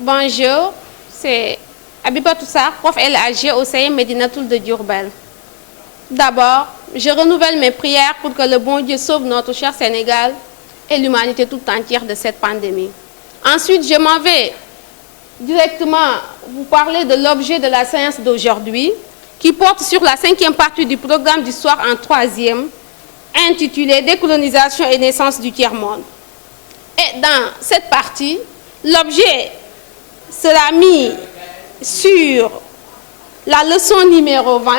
Bonjour, c'est Abiba Toussar, prof LAG au CEM Médinatoul de Diourbel. D'abord, je renouvelle mes prières pour que le bon Dieu sauve notre cher Sénégal et l'humanité toute entière de cette pandémie. Ensuite, je m'en vais directement vous parler de l'objet de la séance d'aujourd'hui qui porte sur la 5e partie du programme d'histoire en 3e intitulé « Décolonisation et naissance du tiers-monde ». Et dans cette partie, l'objet sera mis sur la leçon numéro 20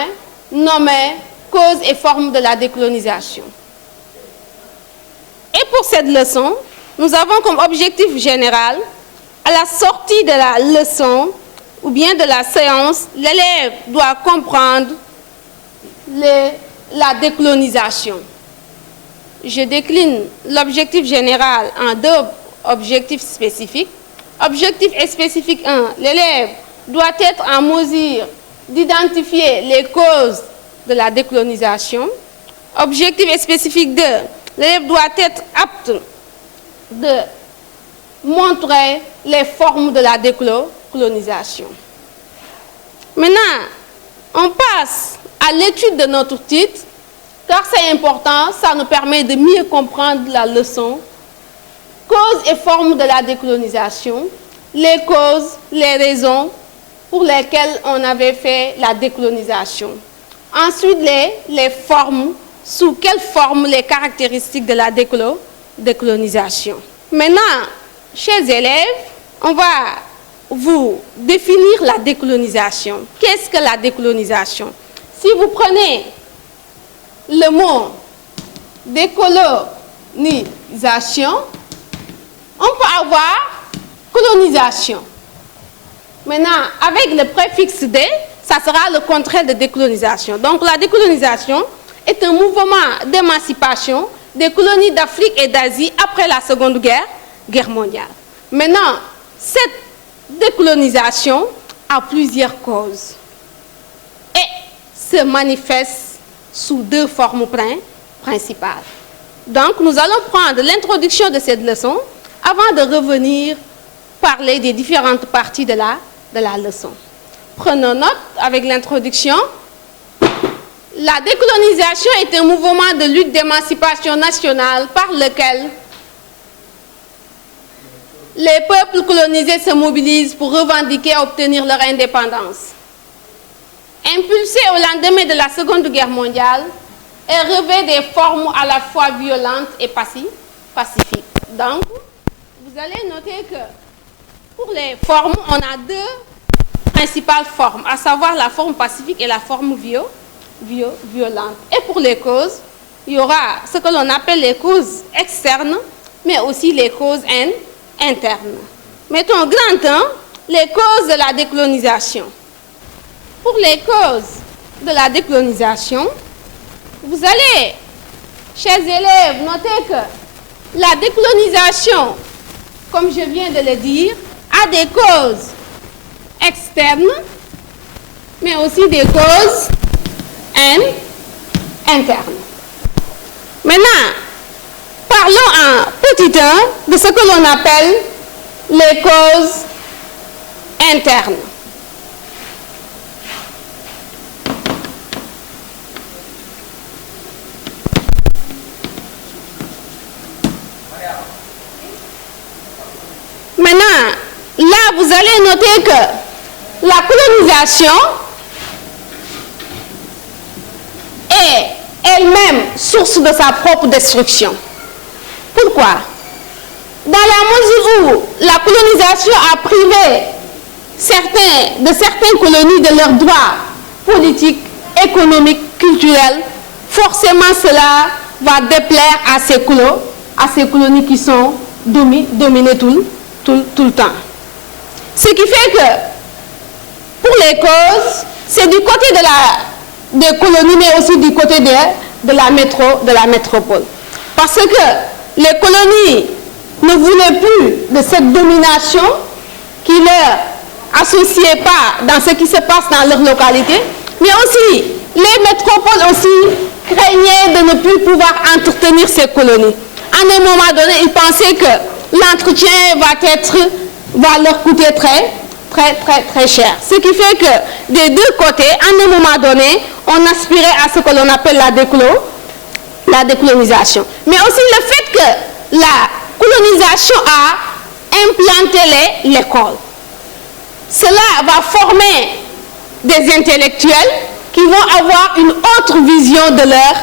nommée « Causes et formes de la décolonisation ». Et pour cette leçon, nous avons comme objectif général, à la sortie de la leçon ou bien de la séance, l'élève doit comprendre la décolonisation. Je décline l'objectif général en deux objectifs spécifiques. Objectif spécifique 1, l'élève doit être en mesure d'identifier les causes de la décolonisation. Objectif spécifique 2, l'élève doit être apte de montrer les formes de la décolonisation. Maintenant, on passe à l'étude de notre titre, car c'est important, ça nous permet de mieux comprendre la leçon. Causes et formes de la décolonisation, les causes, les raisons pour lesquelles on avait fait la décolonisation. Ensuite, les formes, sous quelles formes les caractéristiques de la décolonisation. Maintenant, chers élèves, on va vous définir la décolonisation. Qu'est-ce que la décolonisation? Si vous prenez le mot décolonisation, on peut avoir colonisation. Maintenant, avec le préfixe « dé », ça sera le contraire de décolonisation. Donc, la décolonisation est un mouvement d'émancipation des colonies d'Afrique et d'Asie après la Seconde Guerre mondiale. Maintenant, cette décolonisation a plusieurs causes et se manifeste sous deux formes principales. Donc, nous allons prendre l'introduction de cette leçon avant de revenir parler des différentes parties de la leçon. Prenons note avec l'introduction. La décolonisation est un mouvement de lutte d'émancipation nationale par lequel les peuples colonisés se mobilisent pour revendiquer et obtenir leur indépendance. Impulsé au lendemain de la Seconde Guerre mondiale, elle revêt des formes à la fois violentes et pacifiques. Donc, vous allez noter que pour les formes, on a deux principales formes, à savoir la forme pacifique et la forme violente. Et pour les causes, il y aura ce que l'on appelle les causes externes, mais aussi les causes internes. Mettons grand 1, les causes de la décolonisation. Pour les causes de la décolonisation, vous allez, chers élèves, noter que la décolonisation, comme je viens de le dire, a des causes externes, mais aussi des causes internes. Maintenant, parlons en petit 1 de ce que l'on appelle les causes internes. Maintenant, là, vous allez noter que la colonisation est elle-même source de sa propre destruction. Pourquoi? Dans la mesure où la colonisation a privé de certaines colonies de leurs droits politiques, économiques, culturels, forcément cela va déplaire à ces colonies qui sont dominées tout le temps. Ce qui fait que, pour les causes, c'est du côté des colonies, mais aussi du côté de la métropole. Parce que les colonies ne voulaient plus de cette domination qui ne leur associait pas dans ce qui se passe dans leur localité, mais aussi, les métropoles aussi craignaient de ne plus pouvoir entretenir ces colonies. À un moment donné, ils pensaient que l'entretien va être va leur coûter très cher. Ce qui fait que des deux côtés, à un moment donné, on aspirait à ce que l'on appelle la décolonisation. Mais aussi le fait que la colonisation a implanté l'école. Cela va former des intellectuels qui vont avoir une autre vision de leurs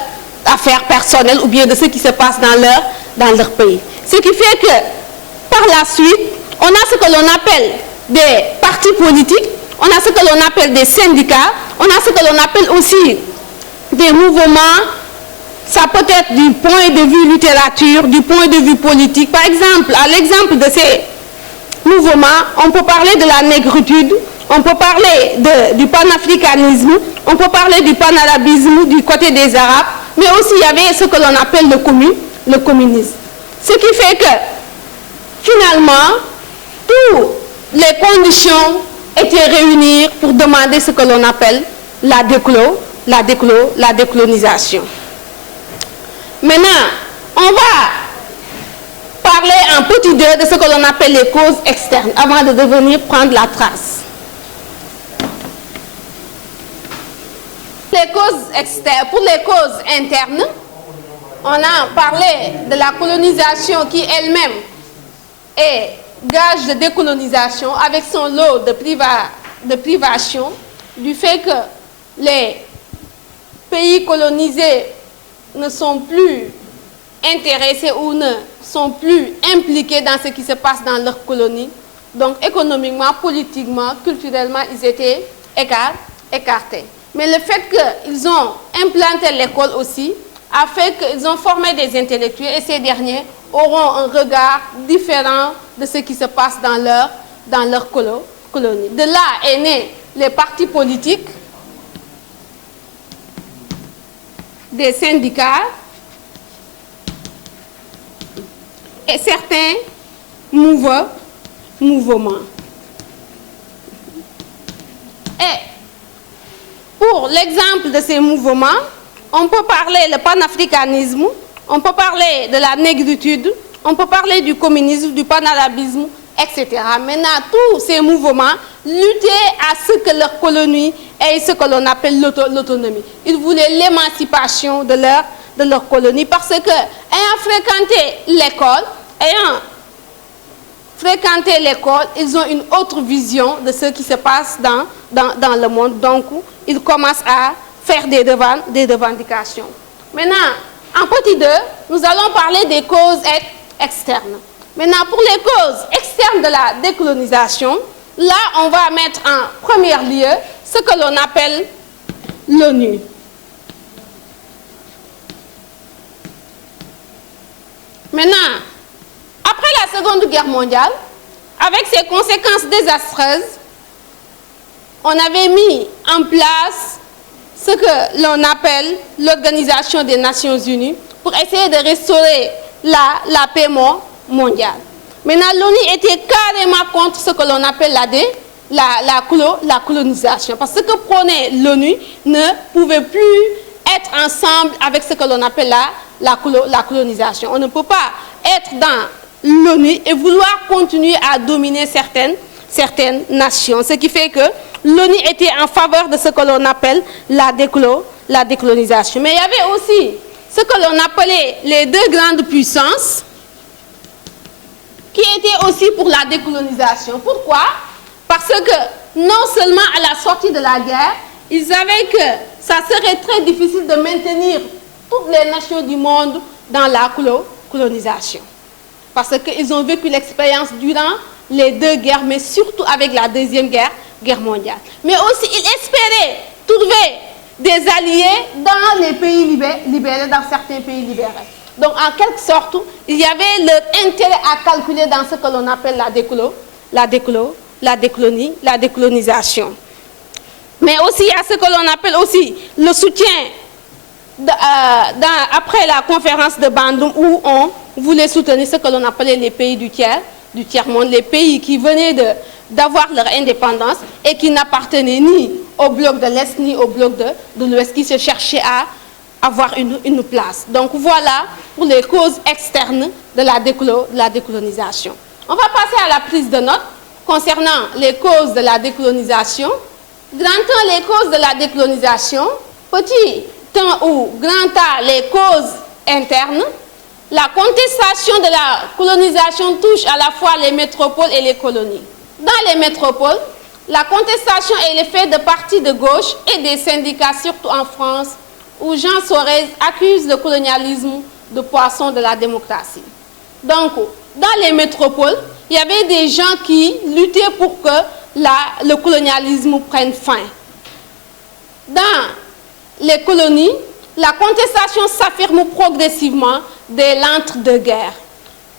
affaires personnelles ou bien de ce qui se passe dans leur pays. Ce qui fait que, par la suite, on a ce que l'on appelle des partis politiques, on a ce que l'on appelle des syndicats, on a ce que l'on appelle aussi des mouvements. Ça peut être du point de vue littérature, du point de vue politique. Par exemple, à l'exemple de ces mouvements, on peut parler de la négritude, on peut parler du panafricanisme, on peut parler du panarabisme du côté des Arabes, mais aussi il y avait ce que l'on appelle le communisme. Ce qui fait que, finalement, toutes les conditions étaient réunies pour demander ce que l'on appelle la décolonisation. Maintenant, on va parler un petit peu de ce que l'on appelle les causes externes, avant de prendre la trace. Les causes externes, pour les causes internes, on a parlé de la colonisation qui elle-même est gage de décolonisation avec son lot de privation, du fait que les pays colonisés ne sont plus intéressés ou ne sont plus impliqués dans ce qui se passe dans leur colonie. Donc économiquement, politiquement, culturellement, ils étaient écartés. Mais le fait qu'ils ont implanté l'école aussi a fait qu'ils ont formé des intellectuels et ces derniers auront un regard différent de ce qui se passe dans leur colonie. De là est né les partis politiques, des syndicats et certains mouvements. Et pour l'exemple de ces mouvements, on peut parler du panafricanisme, on peut parler de la négritude, on peut parler du communisme, du panarabisme, etc. Maintenant, tous ces mouvements luttaient à ce que leur colonie ait ce que l'on appelle l'autonomie. Ils voulaient l'émancipation de leur colonie parce que, ayant fréquenté l'école, ils ont une autre vision de ce qui se passe dans le monde. Donc, ils commencent à faire des revendications. Maintenant, en petit 2, nous allons parler des causes externes. Maintenant, pour les causes externes de la décolonisation, là, on va mettre en premier lieu ce que l'on appelle l'ONU. Maintenant, après la Seconde Guerre mondiale, avec ses conséquences désastreuses, on avait mis en place ce que l'on appelle l'Organisation des Nations Unies pour essayer de restaurer la paix mondiale. Maintenant, l'ONU était carrément contre ce que l'on appelle la colonisation. Parce que ce que prônait l'ONU ne pouvait plus être ensemble avec ce que l'on appelle la colonisation. On ne peut pas être dans l'ONU et vouloir continuer à dominer certaines nations. Ce qui fait que l'ONU était en faveur de ce que l'on appelle la décolonisation. Mais il y avait aussi ce que l'on appelait les deux grandes puissances qui étaient aussi pour la décolonisation. Pourquoi? Parce que non seulement à la sortie de la guerre, ils savaient que ça serait très difficile de maintenir toutes les nations du monde dans la colonisation. Parce qu'ils ont vécu l'expérience durant les deux guerres, mais surtout avec la Deuxième Guerre mondiale. Mais aussi, ils espéraient trouver des alliés dans les pays libérés, dans certains pays libérés. Donc, en quelque sorte, il y avait leur intérêt à calculer dans ce que l'on appelle la décolonisation. Mais aussi, il y a ce que l'on appelle aussi le soutien après la conférence de Bandung, où on voulait soutenir ce que l'on appelait les pays du tiers-monde, les pays qui venaient d'avoir leur indépendance et qui n'appartenaient ni au bloc de l'Est ni au bloc de l'Ouest, qui se cherchaient à avoir une place. Donc voilà pour les causes externes de la décolonisation. On va passer à la prise de notes concernant les causes de la décolonisation. Grand 1, les causes de la décolonisation. Petit 1 ou grand A, les causes internes. La contestation de la colonisation touche à la fois les métropoles et les colonies. Dans les métropoles, la contestation est l'effet de partis de gauche et des syndicats, surtout en France, où Jean Jaurès accuse le colonialisme de poisson de la démocratie. Donc, dans les métropoles, il y avait des gens qui luttaient pour que le colonialisme prenne fin. Dans les colonies, la contestation s'affirme progressivement dès l'entre-deux-guerres.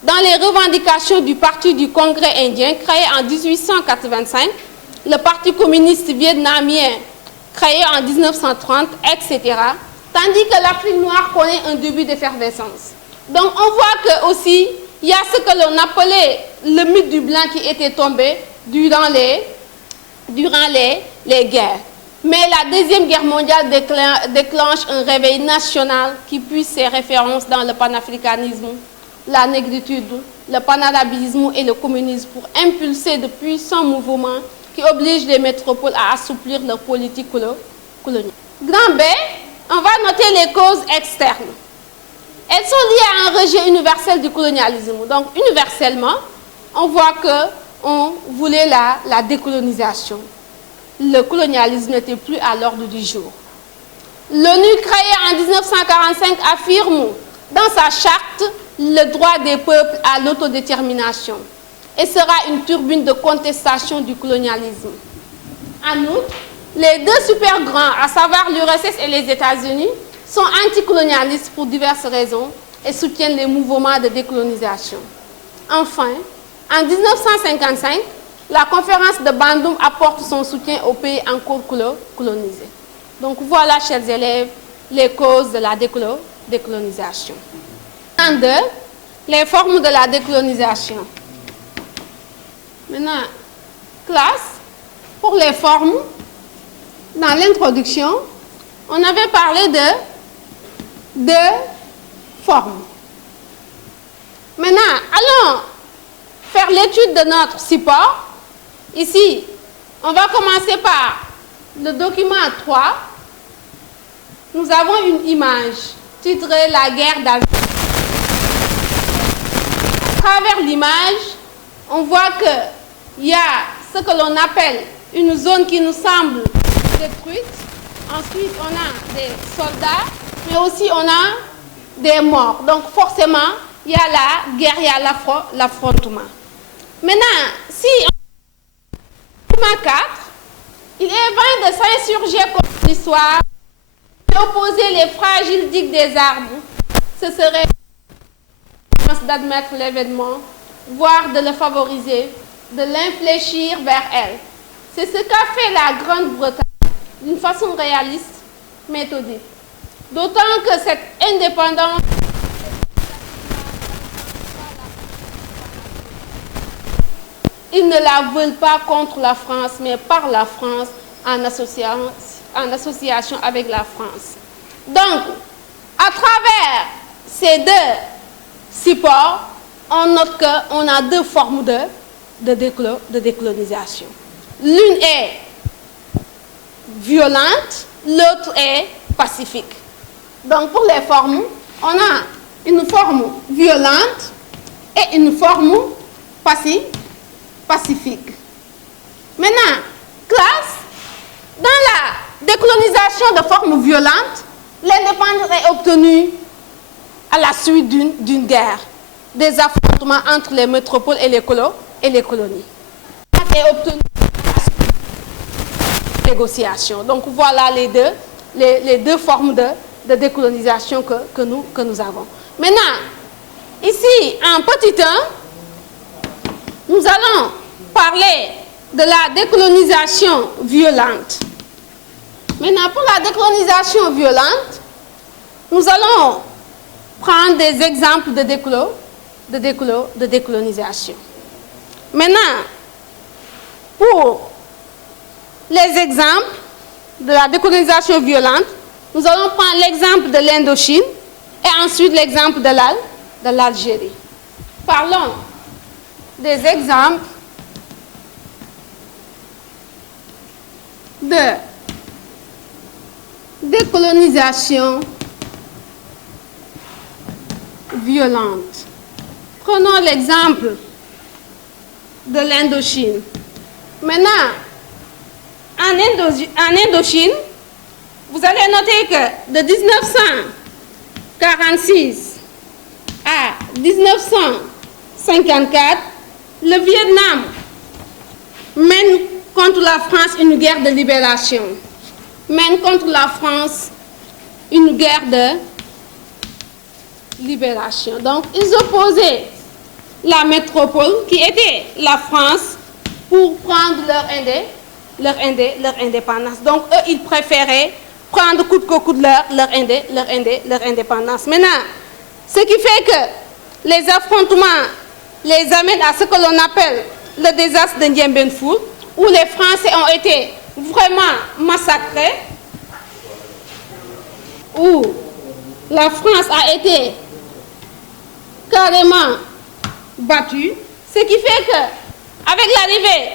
Dans les revendications du Parti du Congrès indien, créé en 1885, le Parti communiste vietnamien, créé en 1930, etc., tandis que l'Afrique noire connaît un début d'effervescence. Donc on voit que aussi, il y a ce que l'on appelait le mythe du blanc qui était tombé durant les guerres. Mais la Deuxième Guerre mondiale déclenche un réveil national qui puise ses références dans le panafricanisme, la négritude, le panarabisme et le communisme pour impulser de puissants mouvements qui obligent les métropoles à assouplir leur politique coloniale. Grand B, on va noter les causes externes. Elles sont liées à un rejet universel du colonialisme. Donc, universellement, on voit qu'on voulait la décolonisation. Le colonialisme n'était plus à l'ordre du jour. L'ONU, créée en 1945, affirme dans sa charte le droit des peuples à l'autodétermination et sera une turbine de contestation du colonialisme. En outre, les deux super grands, à savoir l'URSS et les États-Unis, sont anticolonialistes pour diverses raisons et soutiennent les mouvements de décolonisation. Enfin, en 1955, la conférence de Bandung apporte son soutien aux pays encore colonisés. Donc voilà, chers élèves, les causes de la décolonisation. En deux, les formes de la décolonisation. Maintenant, classe, pour les formes, dans l'introduction, on avait parlé de deux formes. Maintenant, allons faire l'étude de notre support. Ici, on va commencer par le document 3. Nous avons une image titrée « La guerre d'Algérie ». À travers l'image, on voit qu'il y a ce que l'on appelle une zone qui nous semble détruite. Ensuite, on a des soldats, mais aussi on a des morts. Donc forcément, il y a la guerre, il y a l'affrontement. Maintenant, si on document 4, il est vain de s'insurger contre l'histoire, d'opposer les fragiles digues des arbres. Ce serait d'admettre l'événement, voire de le favoriser, de l'infléchir vers elle. C'est ce qu'a fait la Grande-Bretagne d'une façon réaliste, méthodique. D'autant que cette indépendance ils ne la veulent pas contre la France, mais par la France en association avec la France. Donc, à travers ces deux supports, on note qu'on a deux formes de décolonisation. L'une est violente, l'autre est pacifique. Donc, pour les formes, on a une forme violente et une forme pacifique. Maintenant, classe, dans la décolonisation de forme violente, l'indépendance est obtenue à la suite d'une guerre, des affrontements entre les métropoles et les colonies. Est obtenue négociation. Donc voilà les deux formes de décolonisation que nous avons. Maintenant, ici, en petit 1, nous allons parler de la décolonisation violente. Maintenant, pour la décolonisation violente, nous allons prendre des exemples de décolonisation. Maintenant, pour les exemples de la décolonisation violente, nous allons prendre l'exemple de l'Indochine et ensuite l'exemple de l'Algérie. Parlons des exemples de décolonisation violente. Prenons l'exemple de l'Indochine. Maintenant, en Indochine, vous allez noter que de 1946 à 1954, le Vietnam mène contre la France une guerre de libération. Mène contre la France une guerre de libération. Donc, ils opposaient la métropole, qui était la France, pour prendre leur indépendance. Donc, eux, ils préféraient prendre coûte que coûte leur indépendance. Maintenant, ce qui fait que les affrontements les amènent à ce que l'on appelle le désastre de Dien Bien Phu, où les Français ont été vraiment massacrés, où la France a été carrément battue, ce qui fait que, avec l'arrivée,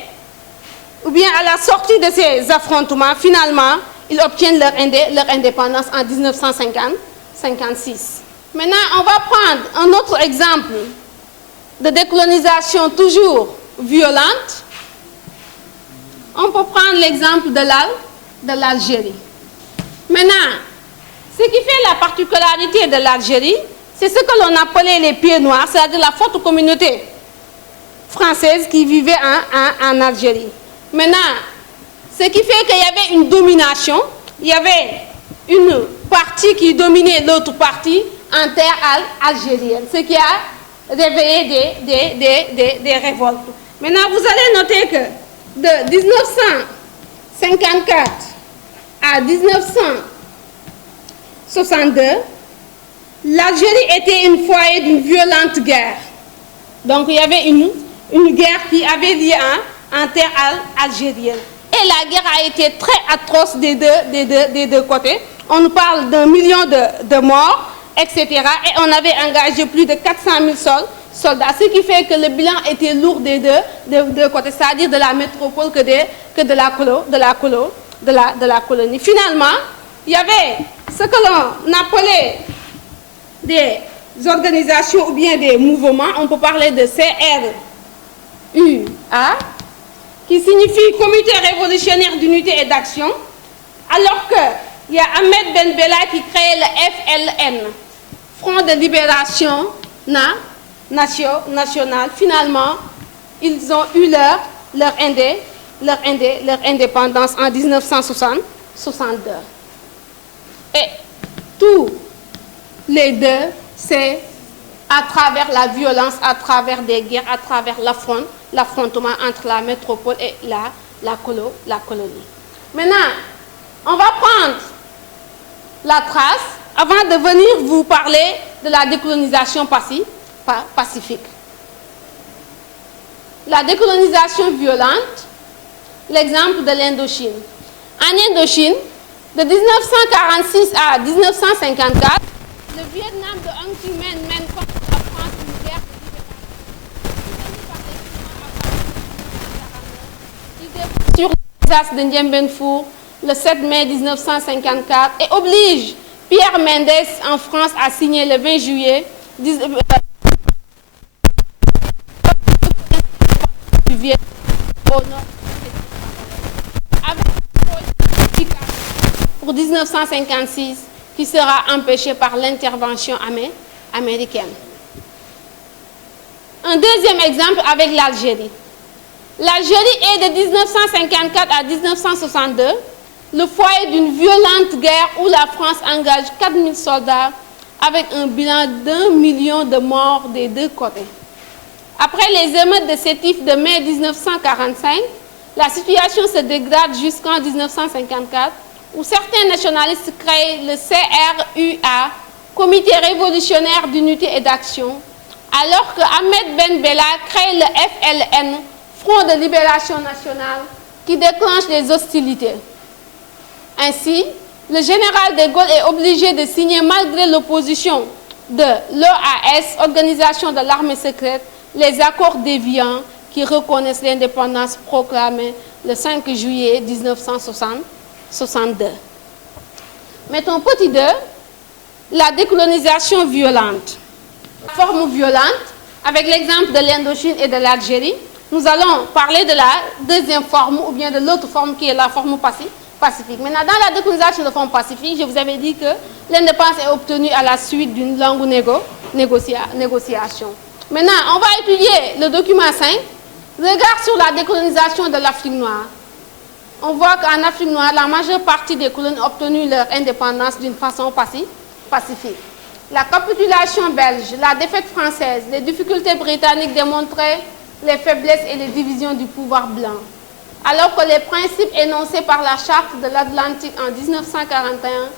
ou bien à la sortie de ces affrontements, finalement, ils obtiennent leur indépendance en 1956. Maintenant, on va prendre un autre exemple de décolonisation toujours violente. On peut prendre l'exemple de l'Algérie. Maintenant, ce qui fait la particularité de l'Algérie, c'est ce que l'on appelait les pieds noirs, c'est-à-dire la forte communauté française qui vivait en Algérie. Maintenant, ce qui fait qu'il y avait une domination, il y avait une partie qui dominait l'autre partie en terre algérienne, ce qui a réveillé des révoltes. Maintenant, vous allez noter que de 1954 à 1962, l'Algérie était une foyer d'une violente guerre. Donc, il y avait une guerre qui avait lieu en terre algérienne. Et la guerre a été très atroce des deux côtés. On nous parle d'1 million de morts, etc. Et on avait engagé plus de 400 000 soldats, ce qui fait que le bilan était lourd des deux côtés, c'est-à-dire de la métropole que de la colonie. Finalement, il y avait ce que l'on appelait des organisations ou bien des mouvements. On peut parler de CRUA, qui signifie Comité révolutionnaire d'unité et d'action, alors qu'il y a Ahmed Ben Bella qui crée le FLN, Front de libération nationale. Finalement, ils ont eu leur indépendance en 1962. Et tous les deux, c'est à travers la violence, à travers des guerres, à travers l'affrontement entre la métropole et la colonie. Maintenant, on va prendre la trace avant de venir vous parler de la décolonisation pacifique. La décolonisation violente, l'exemple de l'Indochine. En Indochine, de 1946 à 1954, le Vietnam de Ho Chi Minh mène contre la France une guerre de libération. Sur le désastre de Dien Bien Phu le 7 mai 1954 et oblige Pierre Mendès en France à signer le 20 juillet du Vietnam au nord avec pour 1956 qui sera empêché par l'intervention américaine. Un deuxième exemple avec l'Algérie. L'Algérie est de 1954 à 1962 le foyer d'une violente guerre où la France engage 4000 soldats avec un bilan d'1 million de morts des deux côtés. Après les émeutes de Sétif de mai 1945, la situation se dégrade jusqu'en 1954 où certains nationalistes créent le CRUA, Comité révolutionnaire d'unité et d'action, alors que Ahmed Ben Bella crée le FLN, Front de libération nationale, qui déclenche les hostilités. Ainsi, le général de Gaulle est obligé de signer, malgré l'opposition de l'OAS, Organisation de l'armée secrète, les accords d'Évian qui reconnaissent l'indépendance proclamée le 5 juillet 1962. Mettons petit 2, la décolonisation violente. La forme violente, avec l'exemple de l'Indochine et de l'Algérie, nous allons parler de la deuxième forme ou bien de l'autre forme qui est la forme pacifique. Maintenant, dans la décolonisation de forme pacifique, je vous avais dit que l'indépendance est obtenue à la suite d'une longue négociation. Maintenant, on va étudier le document 5, regard sur la décolonisation de l'Afrique noire. On voit qu'en Afrique noire, la majeure partie des colonies ont obtenu leur indépendance d'une façon pacifique. La capitulation belge, la défaite française, les difficultés britanniques démontraient les faiblesses et les divisions du pouvoir blanc. Alors que les principes énoncés par la Charte de l'Atlantique en 1941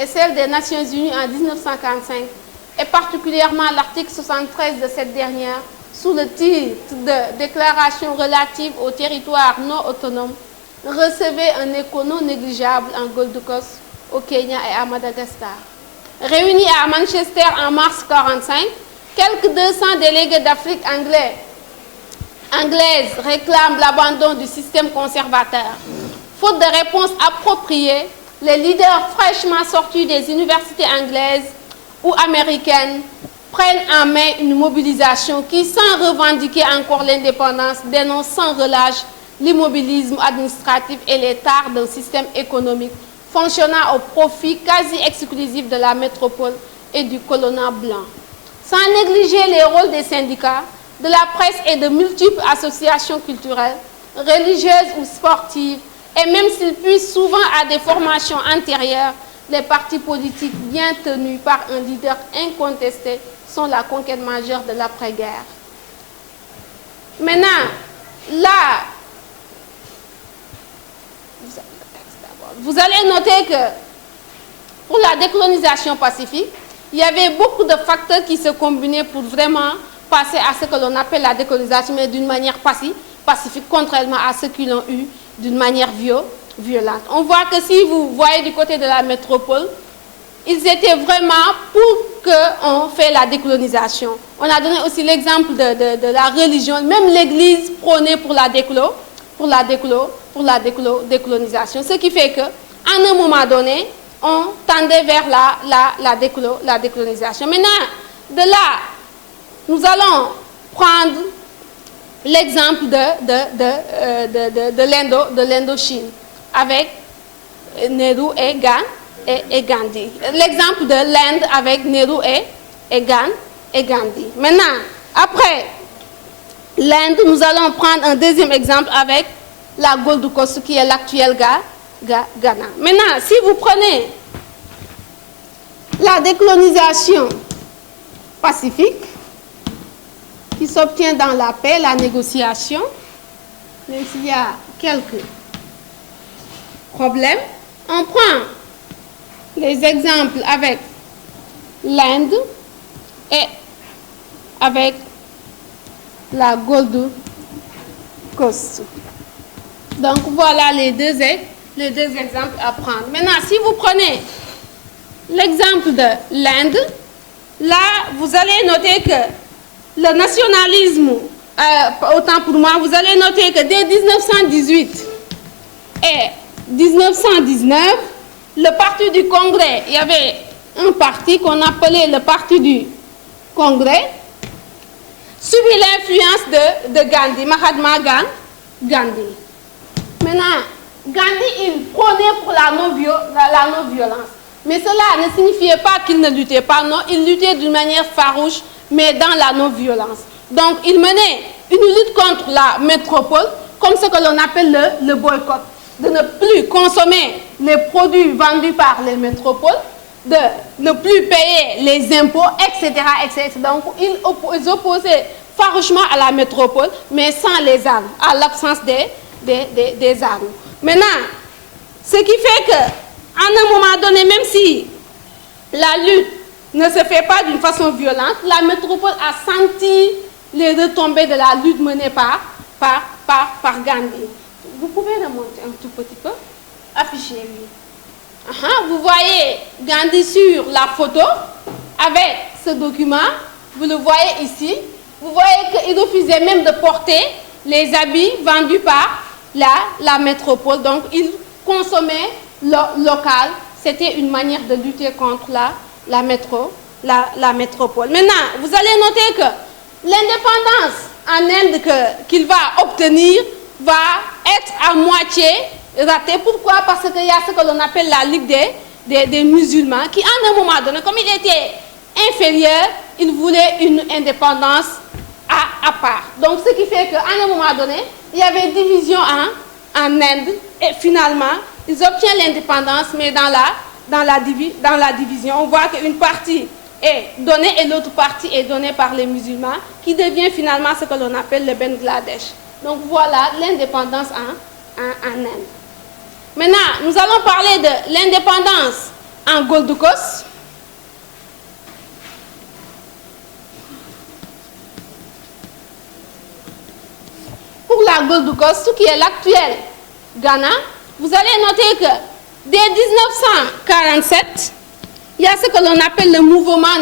et celle des Nations Unies en 1945, et particulièrement l'article 73 de cette dernière, sous le titre de Déclaration relative aux territoires non autonomes, recevaient un écho non négligeable en Gold Coast, au Kenya et à Madagascar. Réunis à Manchester en mars 1945, quelques 200 délégués d'Afrique anglaise réclament l'abandon du système conservateur. Faute de réponse appropriée, les leaders fraîchement sortis des universités anglaises ou américaines prennent en main une mobilisation qui, sans revendiquer encore l'indépendance, dénonce sans relâche l'immobilisme administratif et les tares d'un système économique fonctionnant au profit quasi exclusif de la métropole et du colonat blanc. Sans négliger les rôles des syndicats, de la presse et de multiples associations culturelles, religieuses ou sportives, et même s'ils puissent souvent à des formations antérieures, les partis politiques bien tenus par un leader incontesté sont la conquête majeure de l'après-guerre. Maintenant, là, vous allez noter que pour la décolonisation pacifique, il y avait beaucoup de facteurs qui se combinaient pour vraiment passer à ce que l'on appelle la décolonisation, mais d'une manière pacifique, contrairement à ceux qui l'ont eu d'une manière violente. On voit que si vous voyez du côté de la métropole, ils étaient vraiment pour qu'on fait la décolonisation. On a donné aussi l'exemple de la religion, même l'Église prônait pour la décolonisation. Ce qui fait qu'à un moment donné, on tendait vers la décolonisation. Maintenant, de là, nous allons prendre l'exemple de l'Indochine avec Nehru et Gandhi. L'exemple de l'Inde avec Nehru et Gandhi. Maintenant, après l'Inde, nous allons prendre un deuxième exemple avec la Gold Coast qui est l'actuel Ghana. Maintenant, si vous prenez la décolonisation pacifique qui s'obtient dans la paix, la négociation, même s'il y a quelques problèmes, on prend les exemples avec l'Inde et avec la Gold Coast. Donc voilà les deux exemples à prendre. Maintenant, si vous prenez l'exemple de l'Inde, là, vous allez noter que le nationalisme, autant pour moi, vous allez noter que dès 1918 et 1919, le parti du Congrès, il y avait un parti qu'on appelait le parti du Congrès, subit l'influence de Gandhi, Mahatma Gandhi. Maintenant, Gandhi, il prônait pour la non-violence. Mais cela ne signifiait pas qu'il ne luttait pas, non, il luttait d'une manière farouche, mais dans la non-violence. Donc, il menait une lutte contre la métropole, comme ce que l'on appelle le boycott, de ne plus consommer les produits vendus par les métropoles, de ne plus payer les impôts, etc. etc. Donc, ils opposaient farouchement à la métropole, mais sans les armes, à l'absence des armes. Maintenant, ce qui fait qu'à un moment donné, même si la lutte ne se fait pas d'une façon violente, la métropole a senti les retombées de la lutte menée par Gandhi. Vous pouvez remonter un tout petit peu, afficher lui. Vous voyez Gandhi sur la photo avec ce document, vous le voyez ici. Vous voyez qu'il refusait même de porter les habits vendus par la métropole. Donc, ils consommaient local. C'était une manière de lutter contre la métropole. Maintenant, vous allez noter que l'indépendance en Inde qu'il va obtenir va être à moitié ratée. Pourquoi? Parce qu'il y a ce que l'on appelle la Ligue des musulmans qui, à un moment donné, comme il était inférieur, il voulait une indépendance à part. Donc, ce qui fait qu'à un moment donné, il y avait division en Inde et finalement, ils obtiennent l'indépendance, mais dans la division, on voit qu'une partie est donnée et l'autre partie est donnée par les musulmans, qui devient finalement ce que l'on appelle le Bangladesh. Donc voilà l'indépendance en Inde. Maintenant, nous allons parler de l'indépendance en Gold Coast. Pour la Gold Coast, qui est l'actuel Ghana, vous allez noter que dès 1947, il y a ce que l'on appelle le mouvement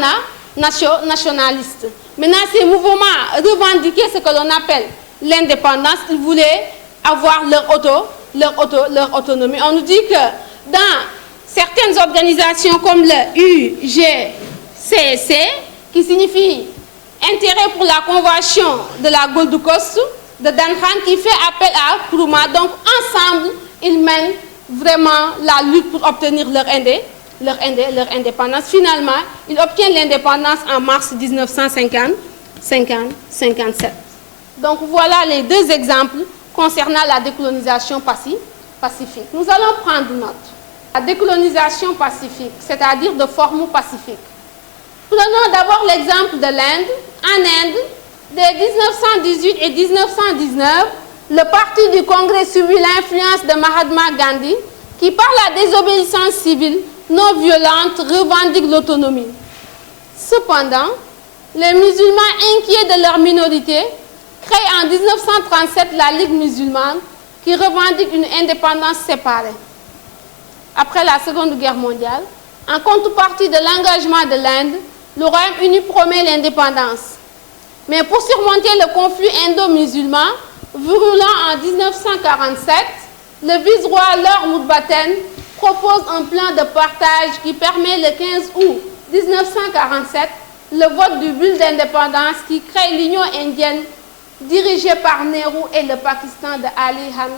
nationaliste. Maintenant, ces mouvements revendiquaient ce que l'on appelle l'indépendance. Ils voulaient avoir leur autonomie. On nous dit que dans certaines organisations comme le UGCC, qui signifie Intérêt pour la Convention de la Gold Coast, de Danhan, qui fait appel à Nkrumah. Donc, ensemble, ils mènent vraiment la lutte pour obtenir leur indépendance. Finalement, ils obtiennent l'indépendance en mars 1957. Donc, voilà les deux exemples concernant la décolonisation pacifique. Nous allons prendre note. La décolonisation pacifique, c'est-à-dire de forme pacifique. Prenons d'abord l'exemple de l'Inde. En Inde, dès 1918 et 1919, le parti du Congrès subit l'influence de Mahatma Gandhi, qui par la désobéissance civile non violente revendique l'autonomie. Cependant, les musulmans inquiets de leur minorité créent en 1937 la Ligue musulmane qui revendique une indépendance séparée. Après la Seconde Guerre mondiale, en contrepartie de l'engagement de l'Inde, le Royaume-Uni promet l'indépendance. Mais pour surmonter le conflit indo-musulman, virulent en 1947, le vice-roi Lord Mountbatten propose un plan de partage qui permet le 15 août 1947 le vote du bulle d'indépendance qui crée l'Union indienne dirigée par Nehru et le Pakistan de Ali Khan,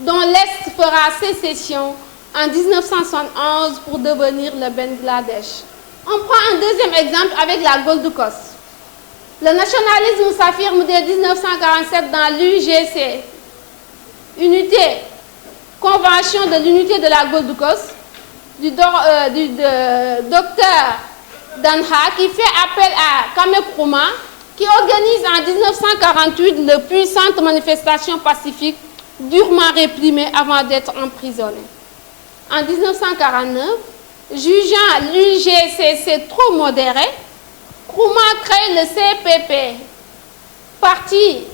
dont l'Est fera sécession en 1971 pour devenir le Bangladesh. On prend un deuxième exemple avec la Gold Coast. Le nationalisme s'affirme dès 1947 dans l'UGC, Convention de l'unité de la Gold Coast, du docteur Danha, qui fait appel à Kwame Nkrumah, qui organise en 1948 de puissantes manifestations pacifiques durement réprimées avant d'être emprisonnées. En 1949, jugeant l'UGCC trop modéré, Nkrumah crée le CPP, parti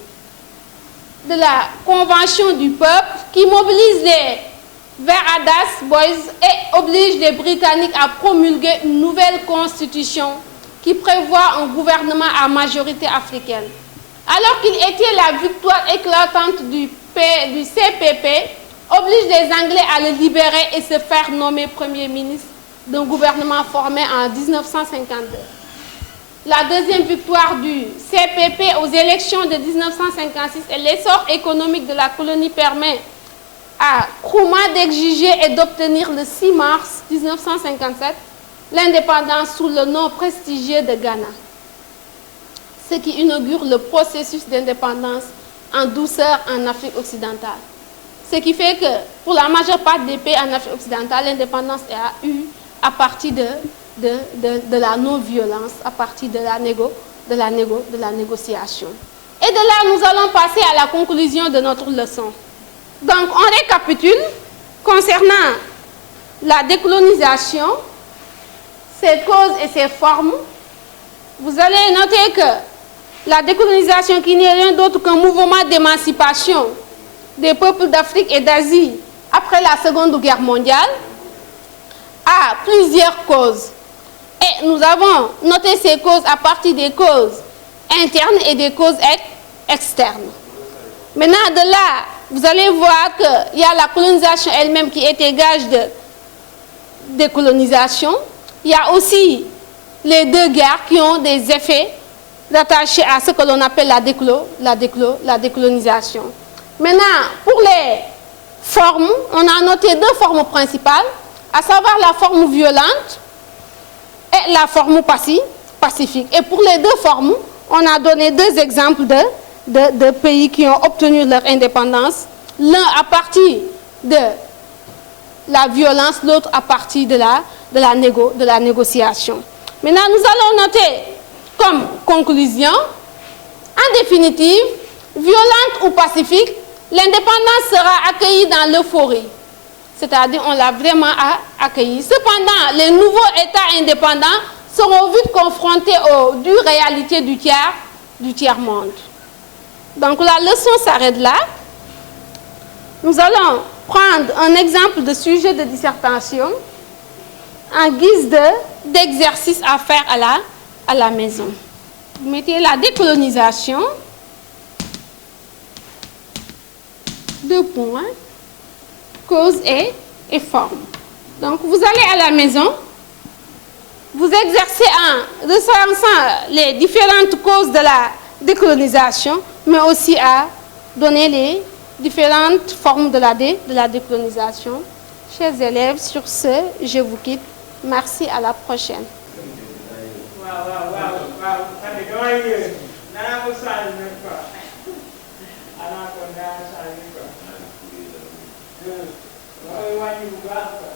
de la Convention du peuple, qui mobilise les Veradas Boys et oblige les Britanniques à promulguer une nouvelle constitution qui prévoit un gouvernement à majorité africaine. Alors qu'il était la victoire éclatante du CPP, oblige les Anglais à le libérer et se faire nommer Premier ministre d'un gouvernement formé en 1952. La deuxième victoire du CPP aux élections de 1956 et l'essor économique de la colonie permet à Nkrumah d'exiger et d'obtenir le 6 mars 1957 l'indépendance sous le nom prestigieux de Ghana, ce qui inaugure le processus d'indépendance en douceur en Afrique occidentale. Ce qui fait que pour la majeure partie des pays en Afrique occidentale, l'indépendance a eu à partir de la non-violence, à partir de la négociation. Et de là, nous allons passer à la conclusion de notre leçon. Donc, on récapitule concernant la décolonisation, ses causes et ses formes. Vous allez noter que la décolonisation, qui n'est rien d'autre qu'un mouvement d'émancipation des peuples d'Afrique et d'Asie après la Seconde Guerre mondiale, a plusieurs causes. Et nous avons noté ces causes à partir des causes internes et des causes externes. Maintenant, de là vous allez voir qu'il y a la colonisation elle-même qui était gage de décolonisation. Il y a aussi les deux guerres qui ont des effets rattachés à ce que l'on appelle la décolonisation. Maintenant, pour les formes, on a noté deux formes principales, à savoir la forme violente et la forme pacifique. Et pour les deux formes, on a donné deux exemples de pays qui ont obtenu leur indépendance, l'un à partir de la violence, l'autre à partir de la négociation. Maintenant, nous allons noter comme conclusion, en définitive, violente ou pacifique, l'indépendance sera accueillie dans l'euphorie. C'est-à-dire, on l'a vraiment accueillie. Cependant, les nouveaux États indépendants seront vite confrontés aux dures réalités du tiers-monde. Donc, la leçon s'arrête là. Nous allons prendre un exemple de sujet de dissertation en guise d'exercice à faire à la maison. Vous mettez la décolonisation, 2 points, cause et forme. Donc, vous allez à la maison, vous exercez en recensant les différentes causes de la décolonisation, mais aussi à donner les différentes formes de la décolonisation. Chers élèves, sur ce, je vous quitte. Merci, à la prochaine. Wow.